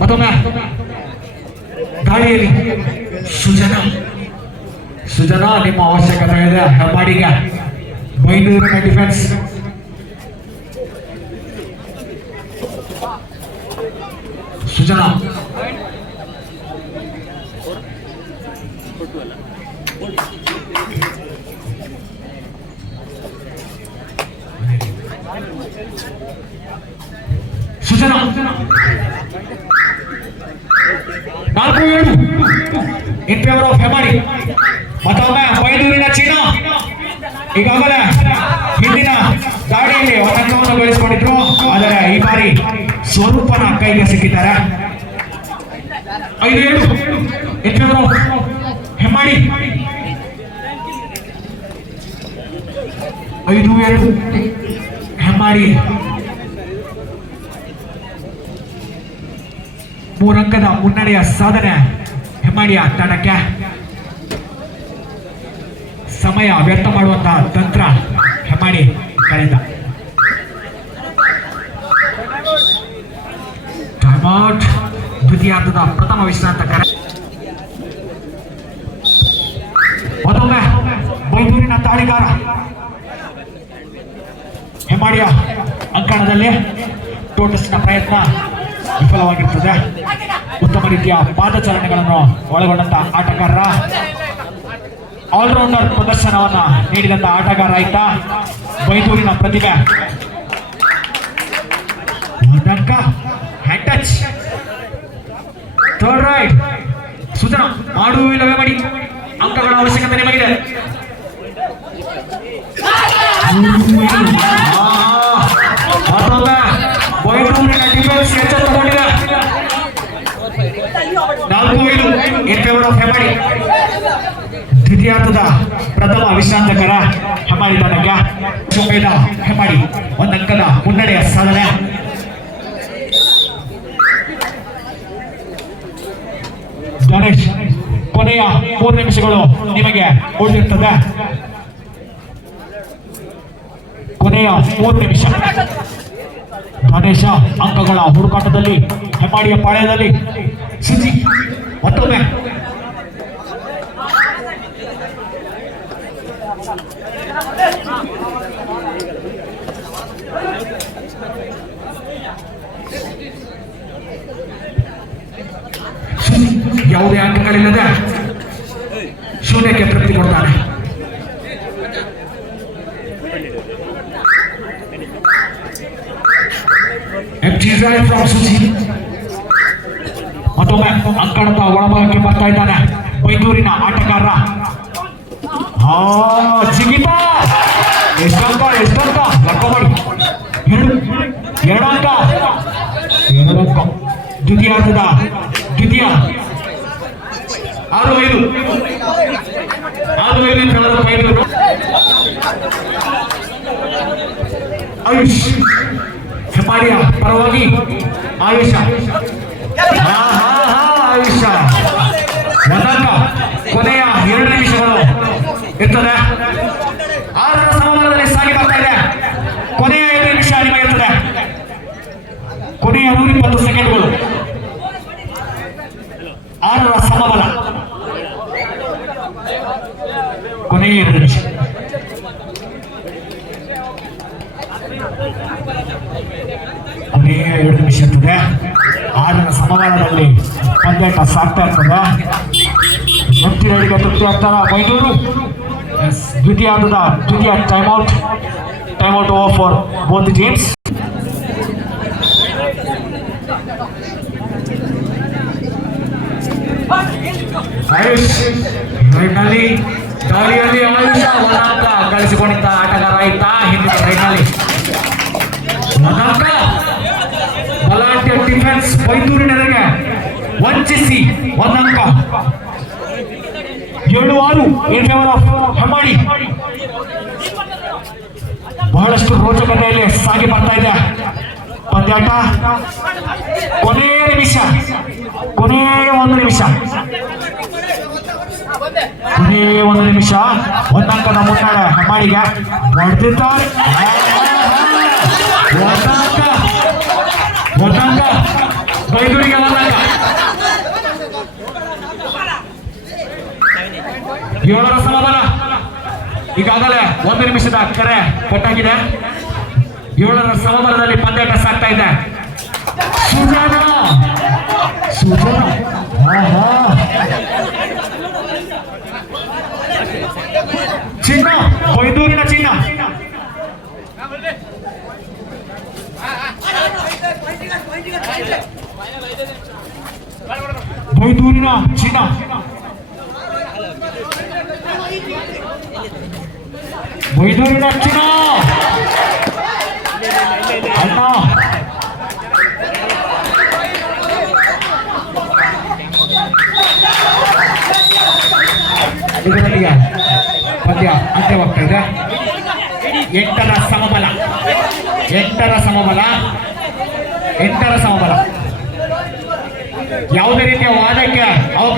ಮತ್ತೊಮ್ಮೆ ಗಾಳಿಯಲ್ಲಿ ಸುಜನಾ ನಿಮ್ಮ ಅವಶ್ಯಕತೆ ಇದೆ. ಹೆಬ್ಬಾಡಿಗೆ ಬೈಂದೂರಿನ defence Sujana Sujana 4-7 in favour of Hebbadi. ಮತ್ತೊಮ್ಮೆ ಬೈಂದೂರಿನ ಚೀನಾ ಈಗಾಗಲೇ ಹಿಂದಿನ ದಾಳಿಯಲ್ಲಿ ಅಂಕವನ್ನು ಗಳಿಸಿಕೊಂಡಿದ್ರು. ಆದರೆ ಈ ಬಾರಿ ಸ್ವರೂಪನ ಕೈಗೆ ಸಿಕ್ಕಿದ್ದಾರೆ. 5-7 ಇನ್ ಫೇವರ್ ಆಫ್ ಹೆಬ್ಬಾಡಿ. 5-2 ಹೆಬ್ಬಾಡಿ 3 ಅಂಕದ ಮುನ್ನಡೆಯ ಸಾಧನೆ ಹೆಬ್ಬಾಡಿಯ ತಂಡಕ್ಕೆ. ಸಮಯ ವ್ಯರ್ಥ ಮಾಡುವಂತಹ ತಂತ್ರ ಹೆಬ್ಬಾಡಿ ಕಳೆದ. ಟೈಮ್ಔಟ್ ದ್ವಿತೀಯಾರ್ಧದ ಪ್ರಥಮ ವಿಶ್ರಾಂತ ಕರೆ. ಮತ್ತೊಮ್ಮೆ ಬೈಂದೂರಿನ ದಾಳಿಗಾರ ಹೆಬ್ಬಾಡಿಯ ಅಂಕಣದಲ್ಲಿ ಟೋಟಸ್ನ ಪ್ರಯತ್ನ ವಿಫಲವಾಗಿರ್ತದೆ. ಉತ್ತಮ ರೀತಿಯ ಪಾದಚಾರಣೆಗಳನ್ನು ಒಳಗೊಂಡಂತ ಆಟಗಾರರ ಆಲ್ರೌಂಡರ್ ಪ್ರದರ್ಶನವನ್ನ ನೀಡಿದಂತ ಆಟಗಾರ ಆಯ್ತ ಬೈಂದೂರಿನ ಪ್ರತಿಭೆ. Hand touch third right. Sujana ಮಾಡುವಿಲ್ಲವೇ ಮಾಡಿ ಅಂಕಗಳ ಅವಶ್ಯಕತೆ ನಿಮಗಿದೆ. ಬೈಂದೂರಿನ ಡಿಫೆನ್ಸ್ ಎಚ್ಚೆತ್ತುಕೊಂಡಿದೆ. 4-5 ಇನ್ ಫೇವರ್ ಆಫ್ ಹೆಬ್ಬಾಡಿ. ದ್ವಿತೀಯಾರ್ಧದ ಪ್ರಥಮ ವಿಶ್ರಾಂತಕರ ಹೆಬ್ಬಾಡಿ ತಂಡಕ್ಕೆ. ಹೆಬ್ಬಾಡಿ 1 ಅಂಕದ ಮುನ್ನಡೆಯ ಸಾಧನೆ. ಗಣೇಶ್ ಕೊನೆಯ 3 ನಿಮಿಷಗಳು ನಿಮಗೆ ಉಳಿದಿರ್ತದೆ. ಕೊನೆಯ 3 ನಿಮಿಷ. ಗಣೇಶ ಅಂಕಗಳ ಹುಡುಕಾಟದಲ್ಲಿ ಹೆಬ್ಬಾಡಿಯ ಪಾಳ್ಯದಲ್ಲಿ. ಸುಜಿ ಮತ್ತೊಮ್ಮೆ ಯಾವುದೇ ಅಂಕಗಳಿಲ್ಲದೆ ಶೂನ್ಯಕ್ಕೆ ತೃಪ್ತಿ ಕೊಡ್ತಾನೆ. ಮತ್ತೊಮ್ಮೆ ಅಂಕಣದ ಒಳಭಾಗಕ್ಕೆ ಬರ್ತಾ ಇದ್ದಾನೆ ಬೈಂದೂರಿನ ಆಟಗಾರ. ಜಿಗಿತ ಎಷ್ಟಂಕ ಲಕ್ಕಮಾಡಿ 2 ಅಂಕ. ದ್ವಿತೀಯಾರ್ಧದ ದ್ವಿತೀಯ 6-5 ಆಯುಷ್ ಹೆಬ್ಬಾಡಿಯ ಪರವಾಗಿ. ಆಯುಷ ಆಯುಷ 1 ಅಂಕ. ಕೊನೆಯ 2 ನಿಮಿಷಗಳು ಇರ್ತದೆ. 6ರ ಸಮಬಲದಲ್ಲಿ ಸಾಗಿ ಬರ್ತಾ ಇದೆ. ಕೊನೆಯ 2 ನಿಮಿಷ ನಿಮಗಿರ್ತದೆ. ಕೊನೆಯ 120 ಸೆಕೆಂಡ್ಗಳು. 6ರ ಸಮಬಲ. ಕೊನೆಯ 2 ನಿಮಿಷ. ಕೊನೆಯ 2 ನಿಮಿಷ ಇರ್ತದೆ. 6ರ ಸಮಬಲದಲ್ಲಿ ಪಂದ್ಯಾಟ ಸಾಗ್ತಾ ಇರ್ತದೆ. ನೆಟ್ಟಿಗಳಿಗೆ ತೃಪ್ತಿ ಆಗ್ತಾರ ಬೈಂದೂರು. ದ್ವಿತೀಯಾರ್ಧದ ದ್ವಿತೀಯ timeout over for both the teams. Ayush ರೈಟ್ನಲ್ಲಿ ದಾಳಿಯಲ್ಲಿ ಆಯುಷ 1 ಅಂಕ ಗಳಿಸಿಕೊಂಡಿದ್ದ ಆಟಗಾರ ಆಯ್ತ. ಹಿಂದಿನ ರೈಟ್ನಲ್ಲಿ 1 ಅಂಕ. ಬಲಾಢ್ಯ ಡಿಫೆನ್ಸ್ ಬೈಂದೂರಿನವರಿಗೆ ವಂಚಿಸಿ 1 ಅಂಕ. 7-6 ಇನ್ ಫೇವರ್ ಆಫ್ ಹೆಬ್ಬಾಡಿ. ಬಹಳಷ್ಟು ರೋಚಕತೆಯಲ್ಲಿ ಸಾಗಿ ಬರ್ತಾ ಇದೆ ಪಂದ್ಯಾಟ. ಕೊನೆಯ 1 ನಿಮಿಷ. ಕೊನೆಯ 1 ನಿಮಿಷ 1 ಅಂಕದ ಮುನ್ನಡೆ ಹೆಬ್ಬಾಡಿಗೆ. ಹೊಡೆದಿದ್ದಾರೆ 1 ಅಂಕ. ಬೈಂದೂರಿಗೆ 1 ಅಂಕ. 7ರ ಸಮಬಲ. ಈಗಾಗಲೇ 1 ನಿಮಿಷದ ಕರೆ ಕೊಟ್ಟಾಗಿದೆ. 7ರ ಸಮಬಲದಲ್ಲಿ ಪಂದ್ಯಾಟ ಸಾಗ್ತಾ ಇದೆ. ಸುಜಾನ ಚಿನ್ನ, ಕೊಯ್ದೂರಿನ ಚಿನ್ನ. ಕೊಯ್ದೂರಿನ ಚಿನ್ನ. ಕೊಯ್ದೂರಿನ ಚಿನ್ನ ಅಣ್ಣ. ಇದರೊಂದಿಗೆ ಪಂದ್ಯ ಅಂತ್ಯವಾಗ್ತಾ ಇದೆ. 8ರ ಸಮಬಲ. 8ರ ಸಮಬಲ. 8ರ ಸಮಬಲ. ಯಾವುದೇ ರೀತಿಯ ವಾದಕ್ಕೆ ಅವಕಾಶ